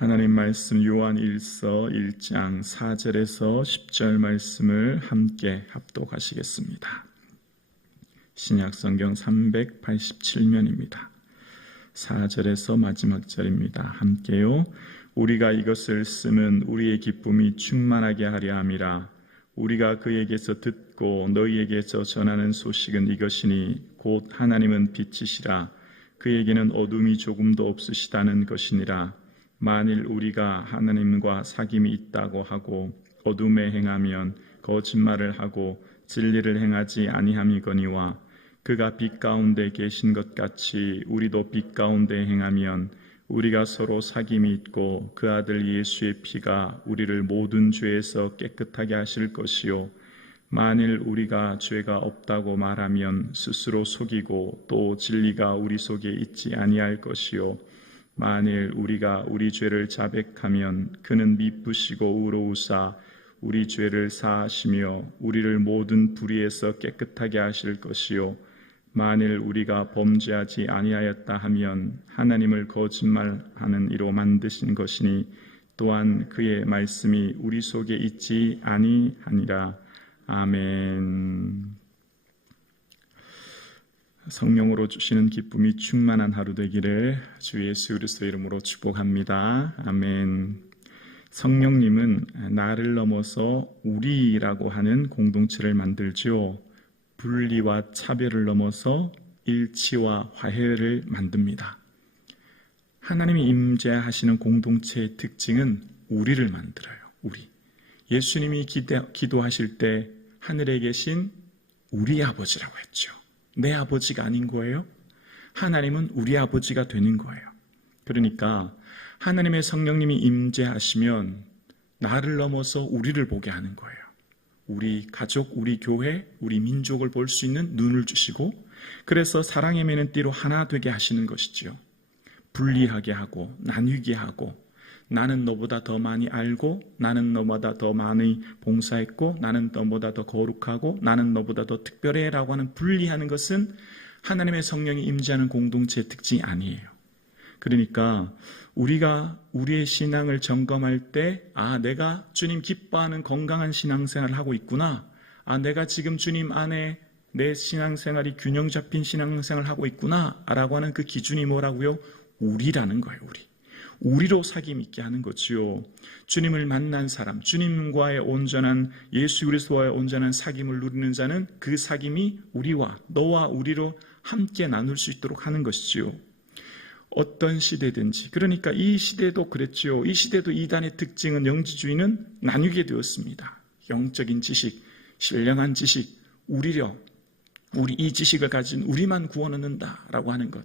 하나님 말씀 요한 1서 1장 4절에서 10절 말씀을 함께 합독하시겠습니다. 신약성경 387면입니다. 4절에서 마지막 절입니다. 함께요. 우리가 이것을 쓰면 우리의 기쁨이 충만하게 하려 함이라. 우리가 그에게서 듣고 너희에게서 전하는 소식은 이것이니 곧 하나님은 빛이시라. 그에게는 어둠이 조금도 없으시다는 것이니라. 만일 우리가 하나님과 사귐이 있다고 하고 어둠에 행하면 거짓말을 하고 진리를 행하지 아니함이거니와 그가 빛 가운데 계신 것 같이 우리도 빛 가운데 행하면 우리가 서로 사귐이 있고 그 아들 예수의 피가 우리를 모든 죄에서 깨끗하게 하실 것이요 만일 우리가 죄가 없다고 말하면 스스로 속이고 또 진리가 우리 속에 있지 아니할 것이요 만일 우리가 우리 죄를 자백하면 그는 미쁘시고 의로우사 우리 죄를 사하시며 우리를 모든 불의에서 깨끗하게 하실 것이요 만일 우리가 범죄하지 아니하였다 하면 하나님을 거짓말하는 이로 만드신 것이니 또한 그의 말씀이 우리 속에 있지 아니하니라. 아멘. 성령으로 주시는 기쁨이 충만한 하루 되기를 주 예수 그리스도의 이름으로 축복합니다. 아멘. 성령님은 나를 넘어서 우리라고 하는 공동체를 만들죠. 분리와 차별을 넘어서 일치와 화해를 만듭니다. 하나님이 임재하시는 공동체의 특징은 우리를 만들어요. 우리. 예수님이 기도하실 때 하늘에 계신 우리 아버지라고 했죠. 내 아버지가 아닌 거예요. 하나님은 우리 아버지가 되는 거예요. 그러니까 하나님의 성령님이 임재하시면 나를 넘어서 우리를 보게 하는 거예요. 우리 가족, 우리 교회, 우리 민족을 볼 수 있는 눈을 주시고 그래서 사랑의 매는 띠로 하나 되게 하시는 것이지요. 분리하게 하고 나뉘게 하고 나는 너보다 더 많이 알고 나는 너보다 더 많이 봉사했고 나는 너보다 더 거룩하고 나는 너보다 더 특별해 라고 하는 분리하는 것은 하나님의 성령이 임재하는 공동체의 특징이 아니에요. 그러니까 우리가 우리의 신앙을 점검할 때 내가 주님 기뻐하는 건강한 신앙생활을 하고 있구나. 내가 지금 주님 안에 내 신앙생활이 균형 잡힌 신앙생활을 하고 있구나 라고 하는 그 기준이 뭐라고요? 우리라는 거예요. 우리로 사귐 있게 하는 거지요. 주님을 만난 사람, 주님과의 온전한 예수 그리스도와의 온전한 사귐을 누리는 자는 그 사귐이 우리와 너와 우리로 함께 나눌 수 있도록 하는 것이지요. 어떤 시대든지 그러니까 이 시대도 그랬지요. 이 시대도 이단의 특징은 영지주의는 나뉘게 되었습니다. 영적인 지식, 신령한 지식, 우리 이 지식을 가진 우리만 구원 얻는다라고 하는 것.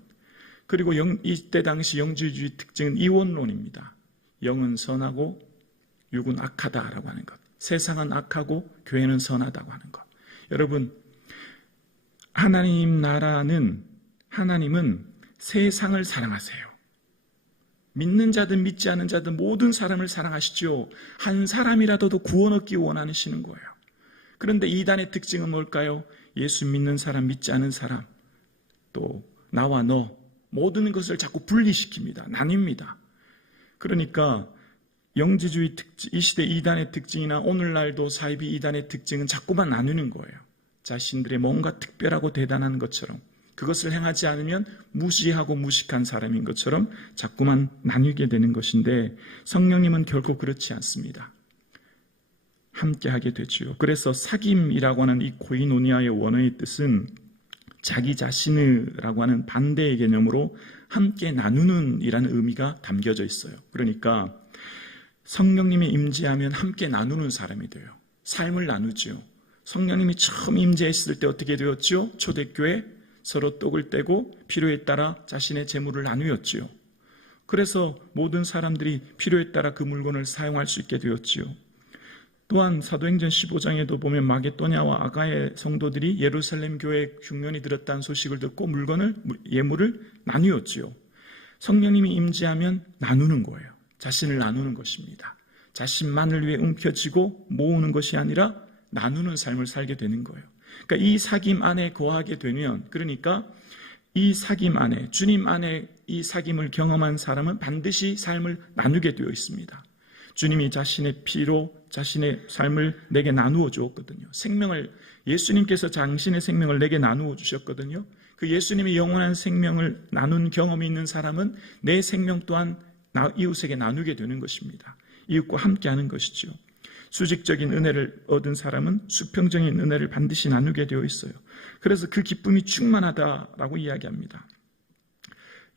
그리고 이때 당시 영지주의 특징은 이원론입니다. 영은 선하고 육은 악하다라고 하는 것. 세상은 악하고 교회는 선하다고 하는 것. 여러분, 하나님은 세상을 사랑하세요. 믿는 자든 믿지 않은 자든 모든 사람을 사랑하시죠. 한 사람이라도 더 구원 얻기 원하시는 거예요. 그런데 이단의 특징은 뭘까요? 예수 믿는 사람, 믿지 않은 사람, 또 나와 너 모든 것을 자꾸 분리시킵니다. 나뉩니다. 그러니까 영지주의 특징, 이 시대 이단의 특징이나 오늘날도 사이비 이단의 특징은 자꾸만 나누는 거예요. 자신들의 뭔가 특별하고 대단한 것처럼 그것을 행하지 않으면 무시하고 무식한 사람인 것처럼 자꾸만 나누게 되는 것인데 성령님은 결코 그렇지 않습니다. 함께하게 되죠. 그래서 사귐이라고 하는 이 코이노니아의 원어의 뜻은 자기 자신이라고 하는 반대의 개념으로 함께 나누는 이라는 의미가 담겨져 있어요. 그러니까 성령님이 임재하면 함께 나누는 사람이 돼요. 삶을 나누죠. 성령님이 처음 임재했을 때 어떻게 되었죠? 초대교회 서로 떡을 떼고 필요에 따라 자신의 재물을 나누었지요. 그래서 모든 사람들이 필요에 따라 그 물건을 사용할 수 있게 되었지요. 또한 사도행전 15장에도 보면 마게도냐와 아가의 성도들이 예루살렘 교회에 흉년이 들었다는 소식을 듣고 예물을 나누었지요. 성령님이 임재하면 나누는 거예요. 자신을 나누는 것입니다. 자신만을 위해 움켜쥐고 모으는 것이 아니라 나누는 삶을 살게 되는 거예요. 그러니까 이 사귐 안에 거하게 되면, 그러니까 이 사귐 안에, 주님 안에 이 사귐을 경험한 사람은 반드시 삶을 나누게 되어 있습니다. 주님이 자신의 피로 자신의 삶을 내게 나누어 주었거든요. 예수님께서 당신의 생명을 내게 나누어 주셨거든요. 그 예수님의 영원한 생명을 나눈 경험이 있는 사람은 내 생명 또한 이웃에게 나누게 되는 것입니다. 이웃과 함께하는 것이죠. 수직적인 은혜를 얻은 사람은 수평적인 은혜를 반드시 나누게 되어 있어요. 그래서 그 기쁨이 충만하다라고 이야기합니다.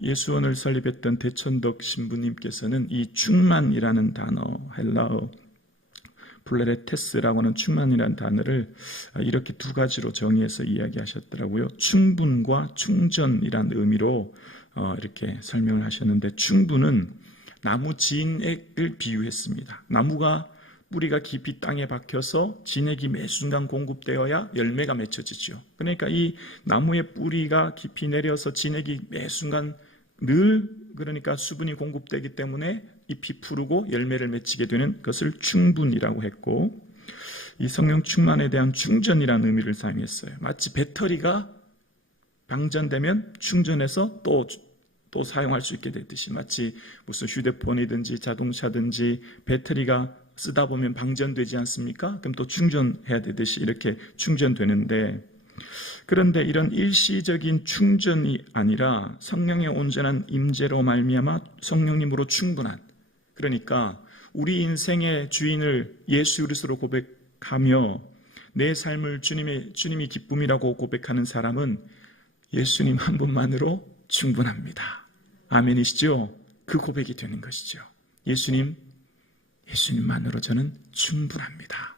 예수원을 설립했던 대천덕 신부님께서는 이 충만이라는 단어, 헬라어 플레레테스라고 하는 충만이라는 단어를 이렇게 두 가지로 정의해서 이야기하셨더라고요. 충분과 충전이라는 의미로 이렇게 설명을 하셨는데, 충분은 나무 진액을 비유했습니다. 나무가 뿌리가 깊이 땅에 박혀서 진액이 매 순간 공급되어야 열매가 맺혀지죠. 그러니까 이 나무의 뿌리가 깊이 내려서 진액이 매 순간 그러니까 수분이 공급되기 때문에 잎이 푸르고 열매를 맺히게 되는 것을 충분이라고 했고, 이 성령 충만에 대한 충전이라는 의미를 사용했어요. 마치 배터리가 방전되면 충전해서 또 사용할 수 있게 되듯이, 마치 무슨 휴대폰이든지 자동차든지 배터리가 쓰다 보면 방전되지 않습니까? 그럼 또 충전해야 되듯이 이렇게 충전되는데, 그런데 이런 일시적인 충전이 아니라 성령의 온전한 임재로 말미암아 성령님으로 충분한, 그러니까 우리 인생의 주인을 예수 그리스도로 고백하며 내 삶을 주님이 기쁨이라고 고백하는 사람은 예수님 한 분만으로 충분합니다. 아멘이시죠? 그 고백이 되는 것이죠. 예수님만으로 저는 충분합니다.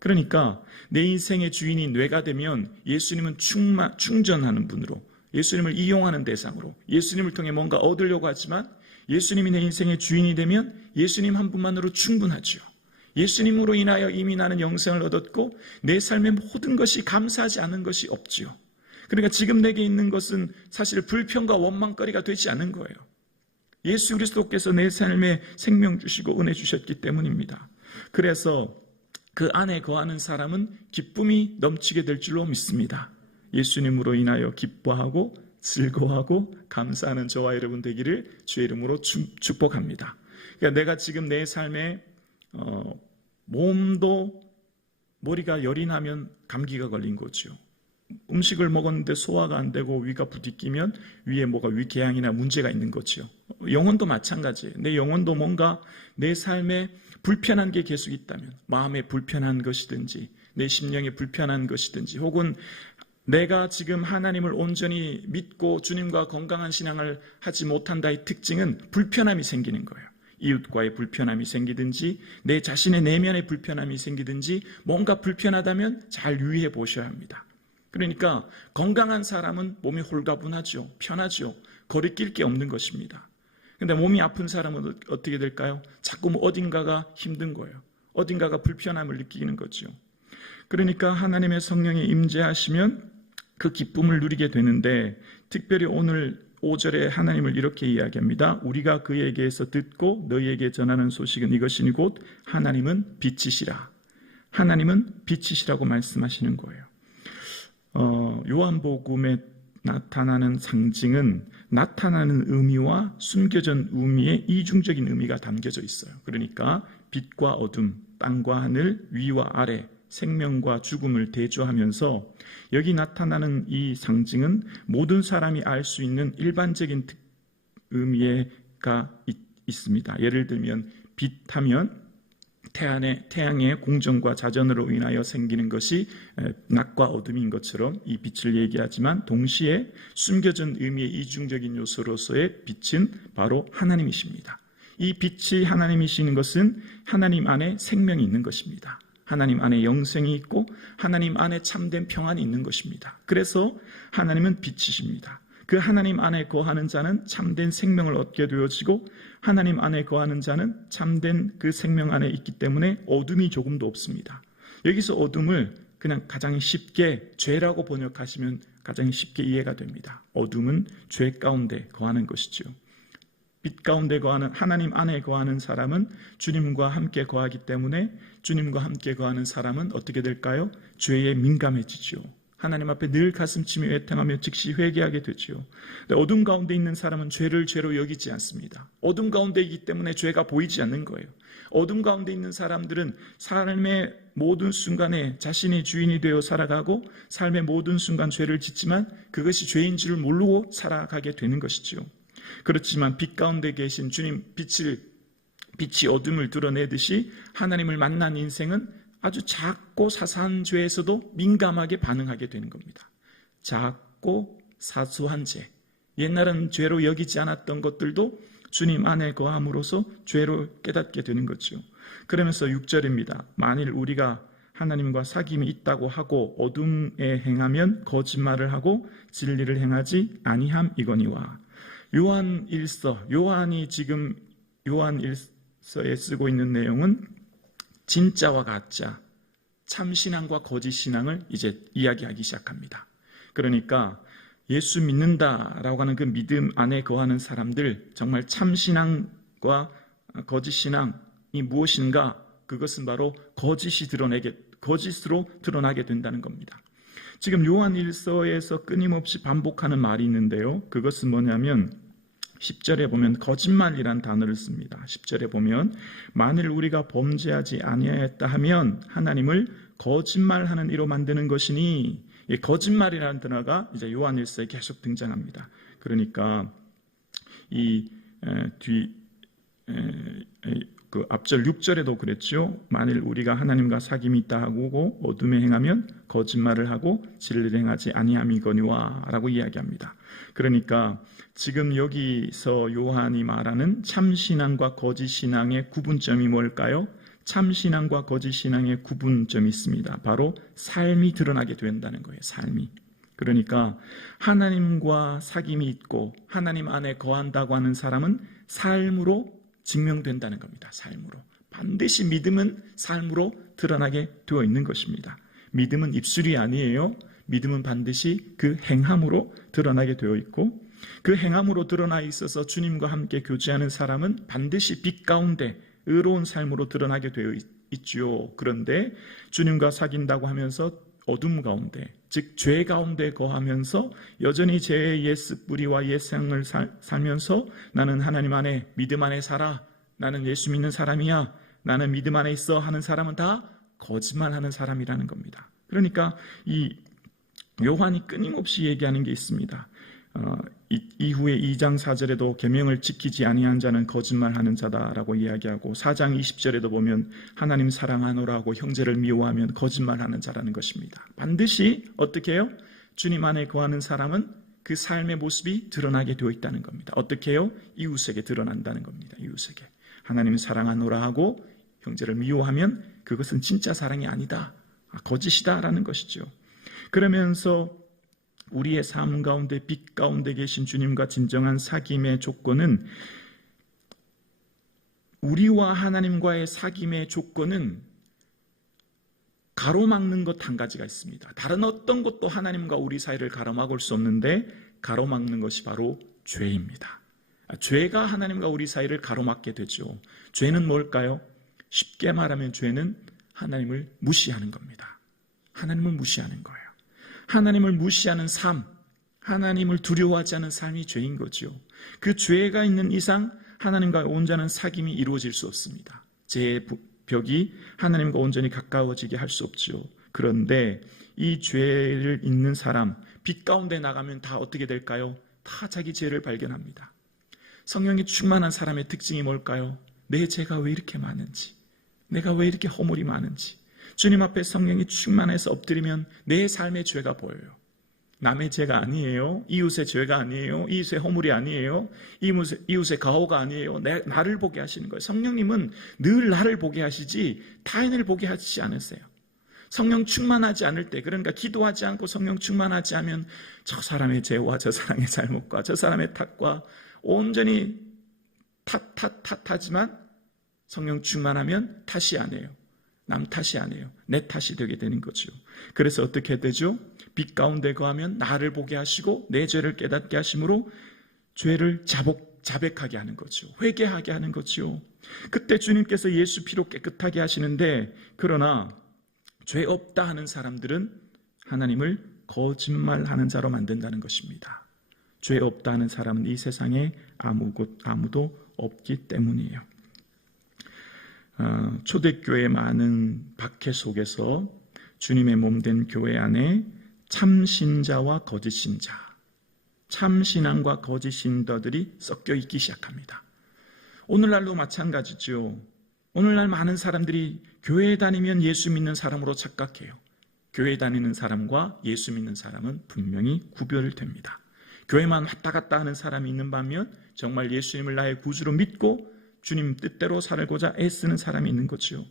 그러니까 내 인생의 주인이 뇌가 되면 예수님은 충전하는 분으로, 예수님을 이용하는 대상으로, 예수님을 통해 뭔가 얻으려고 하지만 예수님이 내 인생의 주인이 되면 예수님 한 분만으로 충분하죠. 예수님으로 인하여 이미 나는 영생을 얻었고 내 삶의 모든 것이 감사하지 않은 것이 없지요. 그러니까 지금 내게 있는 것은 사실 불평과 원망거리가 되지 않은 거예요. 예수 그리스도께서 내 삶에 생명 주시고 은혜 주셨기 때문입니다. 그래서 그 안에 거하는 사람은 기쁨이 넘치게 될 줄로 믿습니다. 예수님으로 인하여 기뻐하고 즐거워하고 감사하는 저와 여러분 되기를 주의 이름으로 축복합니다. 그러니까 내가 지금 내 삶에 몸도 머리가 열이 나면 감기가 걸린 거죠. 음식을 먹었는데 소화가 안 되고 위가 부딪히면 위에 위궤양이나 문제가 있는 거죠. 영혼도 마찬가지예요. 내 영혼도 뭔가 내 삶에 불편한 게 계속 있다면, 마음에 불편한 것이든지 내 심령에 불편한 것이든지, 혹은 내가 지금 하나님을 온전히 믿고 주님과 건강한 신앙을 하지 못한다의 특징은 불편함이 생기는 거예요. 이웃과의 불편함이 생기든지 내 자신의 내면의 불편함이 생기든지 뭔가 불편하다면 잘 유의해 보셔야 합니다. 그러니까 건강한 사람은 몸이 홀가분하죠. 편하죠. 거리낄 게 없는 것입니다. 그런데 몸이 아픈 사람은 어떻게 될까요? 자꾸 어딘가가 힘든 거예요. 어딘가가 불편함을 느끼는 거죠. 그러니까 하나님의 성령이 임재하시면 그 기쁨을 누리게 되는데, 특별히 오늘 5절에 하나님을 이렇게 이야기합니다. 우리가 그에게서 듣고 너희에게 전하는 소식은 이것이니 곧 하나님은 빛이시라. 하나님은 빛이시라고 말씀하시는 거예요. 요한복음에 나타나는 상징은 나타나는 의미와 숨겨진 의미의 이중적인 의미가 담겨져 있어요. 그러니까 빛과 어둠, 땅과 하늘, 위와 아래, 생명과 죽음을 대조하면서 여기 나타나는 이 상징은 모든 사람이 알 수 있는 일반적인 의미가 있습니다. 예를 들면 빛하면 태양의 공전과 자전으로 인하여 생기는 것이 낮과 어둠인 것처럼 이 빛을 얘기하지만, 동시에 숨겨진 의미의 이중적인 요소로서의 빛은 바로 하나님이십니다. 이 빛이 하나님이시는 것은 하나님 안에 생명이 있는 것입니다. 하나님 안에 영생이 있고 하나님 안에 참된 평안이 있는 것입니다. 그래서 하나님은 빛이십니다. 그 하나님 안에 거하는 자는 참된 생명을 얻게 되어지고, 하나님 안에 거하는 자는 참된 그 생명 안에 있기 때문에 어둠이 조금도 없습니다. 여기서 어둠을 그냥 가장 쉽게 죄라고 번역하시면 가장 쉽게 이해가 됩니다. 어둠은 죄 가운데 거하는 것이죠. 빛 가운데 거하는, 하나님 안에 거하는 사람은 주님과 함께 거하기 때문에 주님과 함께 거하는 사람은 어떻게 될까요? 죄에 민감해지죠. 하나님 앞에 늘 가슴치며 애통하며 즉시 회개하게 되지요. 어둠 가운데 있는 사람은 죄를 죄로 여기지 않습니다. 어둠 가운데 있기 때문에 죄가 보이지 않는 거예요. 어둠 가운데 있는 사람들은 삶의 모든 순간에 자신이 주인이 되어 살아가고 삶의 모든 순간 죄를 짓지만 그것이 죄인 줄 모르고 살아가게 되는 것이지요. 그렇지만 빛 가운데 계신 주님, 빛이 어둠을 드러내듯이 하나님을 만난 인생은 아주 작고 사소한 죄에서도 민감하게 반응하게 되는 겁니다. 작고 사소한 죄, 옛날은 죄로 여기지 않았던 것들도 주님 안에 거함으로써 죄로 깨닫게 되는 거죠. 그러면서 6절입니다. 만일 우리가 하나님과 사귐이 있다고 하고 어둠에 행하면 거짓말을 하고 진리를 행하지 아니함 이거니와. 요한이 지금 요한일서에 쓰고 있는 내용은 진짜와 가짜, 참신앙과 거짓신앙을 이제 이야기하기 시작합니다. 그러니까 예수 믿는다라고 하는 그 믿음 안에 거하는 사람들, 정말 참신앙과 거짓신앙이 무엇인가? 그것은 바로 거짓으로 드러나게 된다는 겁니다. 지금 요한일서에서 끊임없이 반복하는 말이 있는데요. 그것은 뭐냐면 10절에 보면 거짓말이란 단어를 씁니다. 10절에 보면 만일 우리가 범죄하지 아니하였다 하면 하나님을 거짓말하는 이로 만드는 것이니, 거짓말이라는 단어가 이제 요한일서에 계속 등장합니다. 그러니까 그 앞절 6절에도 그랬죠. 만일 우리가 하나님과 사귐이 있다 하고 어둠에 행하면 거짓말을 하고 진리를 행하지 아니함이거니와 라고 이야기합니다. 그러니까 지금 여기서 요한이 말하는 참신앙과 거짓신앙의 구분점이 뭘까요? 참신앙과 거짓신앙의 구분점이 있습니다. 바로 삶이 드러나게 된다는 거예요. 삶이. 그러니까 하나님과 사귐이 있고 하나님 안에 거한다고 하는 사람은 삶으로 증명된다는 겁니다. 삶으로. 반드시 믿음은 삶으로 드러나게 되어 있는 것입니다. 믿음은 입술이 아니에요. 믿음은 반드시 그 행함으로 드러나게 되어 있고, 그 행함으로 드러나 있어서 주님과 함께 교제하는 사람은 반드시 빛 가운데 의로운 삶으로 드러나게 되어 있죠. 그런데 주님과 사귄다고 하면서 어둠 가운데, 즉 죄 가운데 거하면서 여전히 죄의 옛 뿌리와 옛 생을 살면서 나는 하나님 안에 믿음 안에 살아, 나는 예수 믿는 사람이야, 나는 믿음 안에 있어 하는 사람은 다 거짓말하는 사람이라는 겁니다. 그러니까 이 요한이 끊임없이 얘기하는 게 있습니다. 이후에 2장 4절에도 계명을 지키지 아니한 자는 거짓말하는 자다라고 이야기하고, 4장 20절에도 보면 하나님 사랑하노라고 형제를 미워하면 거짓말하는 자라는 것입니다. 반드시 어떻게 해요? 주님 안에 거하는 사람은 그 삶의 모습이 드러나게 되어 있다는 겁니다. 어떻게 해요? 이웃에게 드러난다는 겁니다. 이웃에게. 하나님 사랑하노라 하고 형제를 미워하면 그것은 진짜 사랑이 아니다, 거짓이다라는 것이죠. 그러면서 우리의 삶 가운데 빛 가운데 계신 주님과 진정한 사귐의 조건은, 우리와 하나님과의 사귐의 조건은 가로막는 것 한 가지가 있습니다. 다른 어떤 것도 하나님과 우리 사이를 가로막을 수 없는데 가로막는 것이 바로 죄입니다. 죄가 하나님과 우리 사이를 가로막게 되죠. 죄는 뭘까요? 쉽게 말하면 죄는 하나님을 무시하는 겁니다. 하나님을 무시하는 거예요. 하나님을 무시하는 삶, 하나님을 두려워하지 않은 삶이 죄인 거죠. 그 죄가 있는 이상 하나님과 온전한 사귐이 이루어질 수 없습니다. 죄의 벽이 하나님과 온전히 가까워지게 할 수 없죠. 그런데 이 죄를 있는 사람, 빛 가운데 나가면 다 어떻게 될까요? 다 자기 죄를 발견합니다. 성령이 충만한 사람의 특징이 뭘까요? 내 죄가 왜 이렇게 많은지, 내가 왜 이렇게 허물이 많은지, 주님 앞에 성령이 충만해서 엎드리면 내 삶의 죄가 보여요. 남의 죄가 아니에요. 이웃의 죄가 아니에요. 이웃의 허물이 아니에요. 이웃의 가호가 아니에요. 나를 보게 하시는 거예요. 성령님은 늘 나를 보게 하시지 타인을 보게 하시지 않으세요. 성령 충만하지 않을 때, 그러니까 기도하지 않고 성령 충만하지 않으면 저 사람의 죄와 저 사람의 잘못과 저 사람의 탓과 온전히 탓하지만 성령 충만하면 탓이 아니에요. 남 탓이 아니에요. 내 탓이 되게 되는 거죠. 그래서 어떻게 되죠? 빛 가운데 거하면 나를 보게 하시고 내 죄를 깨닫게 하심으로 죄를 자백하게 하는 거죠. 회개하게 하는 거죠. 그때 주님께서 예수 피로 깨끗하게 하시는데, 그러나 죄 없다 하는 사람들은 하나님을 거짓말하는 자로 만든다는 것입니다. 죄 없다 하는 사람은 이 세상에 아무도 없기 때문이에요. 초대교회 많은 박해 속에서 주님의 몸된 교회 안에 참신자와 거짓신자, 참신앙과 거짓신도들이 섞여 있기 시작합니다. 오늘날도 마찬가지죠. 오늘날 많은 사람들이 교회에 다니면 예수 믿는 사람으로 착각해요. 교회 다니는 사람과 예수 믿는 사람은 분명히 구별됩니다. 교회만 왔다 갔다 하는 사람이 있는 반면 정말 예수님을 나의 구주로 믿고 주님 뜻대로 살고자 애쓰는 사람이 있는 거죠.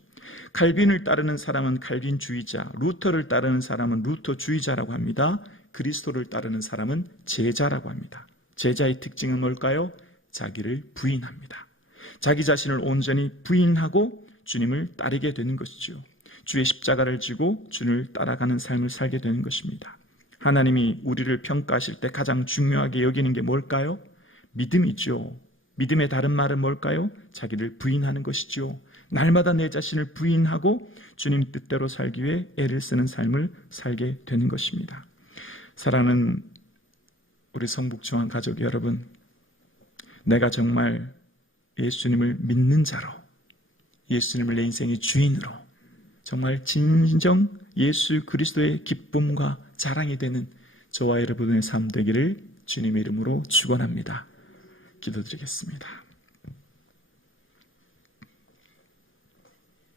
칼빈을 따르는 사람은 칼빈주의자, 루터를 따르는 사람은 루터주의자라고 합니다. 그리스도를 따르는 사람은 제자라고 합니다. 제자의 특징은 뭘까요? 자기를 부인합니다. 자기 자신을 온전히 부인하고 주님을 따르게 되는 것이죠. 주의 십자가를 지고 주를 따라가는 삶을 살게 되는 것입니다. 하나님이 우리를 평가하실 때 가장 중요하게 여기는 게 뭘까요? 믿음이죠. 믿음의 다른 말은 뭘까요? 자기를 부인하는 것이죠. 날마다 내 자신을 부인하고 주님 뜻대로 살기 위해 애를 쓰는 삶을 살게 되는 것입니다. 사랑하는 우리 성북중앙 가족 여러분, 내가 정말 예수님을 믿는 자로, 예수님을 내 인생의 주인으로 정말 진정 예수 그리스도의 기쁨과 자랑이 되는 저와 여러분의 삶 되기를 주님의 이름으로 축원합니다. 기도드리겠습니다.